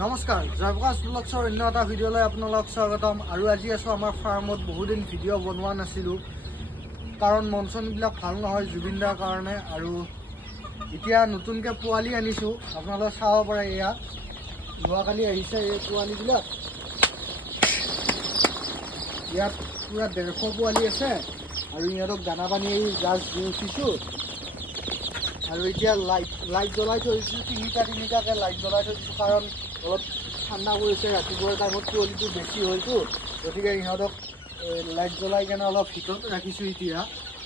নমস্কাৰ, জয়প্ৰকাশ ব্লগছৰ অন্য এটা ভিডিঅ'লৈ আপোনালোক স্বাগতম। আৰু আজি আছোঁ আমাৰ ফাৰ্মত। বহুদিন ভিডিঅ' বনোৱা নাছিলোঁ কাৰণ মন চনবিলাক ভাল নহয় জুবিন দাৰ কাৰণে। আৰু এতিয়া নতুনকৈ পোৱালি আনিছোঁ, আপোনালোকে চাব পাৰে। এয়া যোৱাকালি আহিছে এই পোৱালিবিলাক। ইয়াত পূৰা 150 পোৱালি আছে আৰু ইহঁতক দানা পানী জাষ্ট দি উঠিছোঁ। আৰু এতিয়া লাইট জ্বলাই থৈ দিছোঁ, তিনিটাকৈ লাইট জ্বলাই থৈ দিছোঁ কাৰণ অলপ ঠাণ্ডা পৰিছে। ৰাতিপুৱাৰ টাইমত পোৱালিটো বেছি হয়তো, গতিকে ইহঁতক লাইট জ্বলাই কেনে অলপ ভিতৰত ৰাখিছোঁ। এতিয়া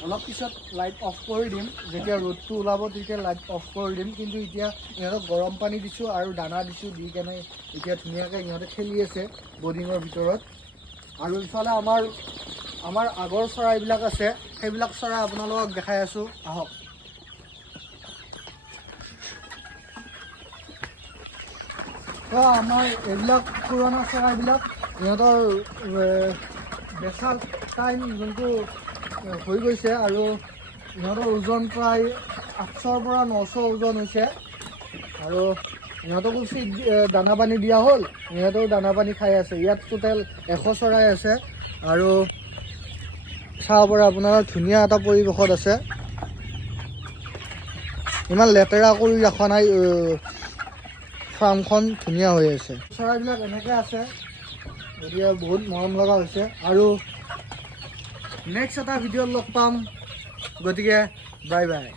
অলপ পিছত লাইট অফ কৰি দিম, যেতিয়া ৰ'দটো ওলাব তেতিয়া লাইট অফ কৰি দিম। কিন্তু এতিয়া ইহঁতক গৰম পানী দিছোঁ আৰু দানা দিছোঁ, দি কেনে এতিয়া ধুনীয়াকৈ ইহঁতে খেলি আছে বৰ্ডিঙৰ ভিতৰত। আৰু ইফালে আমাৰ আগৰ চৰাইবিলাক আছে, সেইবিলাক চৰাই আপোনালোকক দেখাই আছোঁ, আহক। আমাৰ এইবিলাক পুৰণা চৰাইবিলাক ইহঁতৰ বেচা টাইম যোনটো হৈ গৈছে আৰু ইহঁতৰ ওজন প্ৰায় 800ৰ পৰা 900 ওজন হৈছে। আৰু ইহঁতকো দানা পানী দিয়া হ'ল, ইহঁতেও দানা পানী খাই আছে। ইয়াত টোটেল 100 চৰাই আছে আৰু চাব পৰা আপোনাৰ ধুনীয়া এটা পৰিৱেশত আছে। ইমান লেতেৰা কৰি ৰখা নাই, ফাৰ্মখন ধুনীয়া হৈ আছে। চৰাইবিলাক এনেকৈ আছে, গতিকে বহুত মৰম লগা হৈছে। আৰু নেক্সট এটা ভিডিঅ'ত লগ পাম, গতিকে বাই বাই।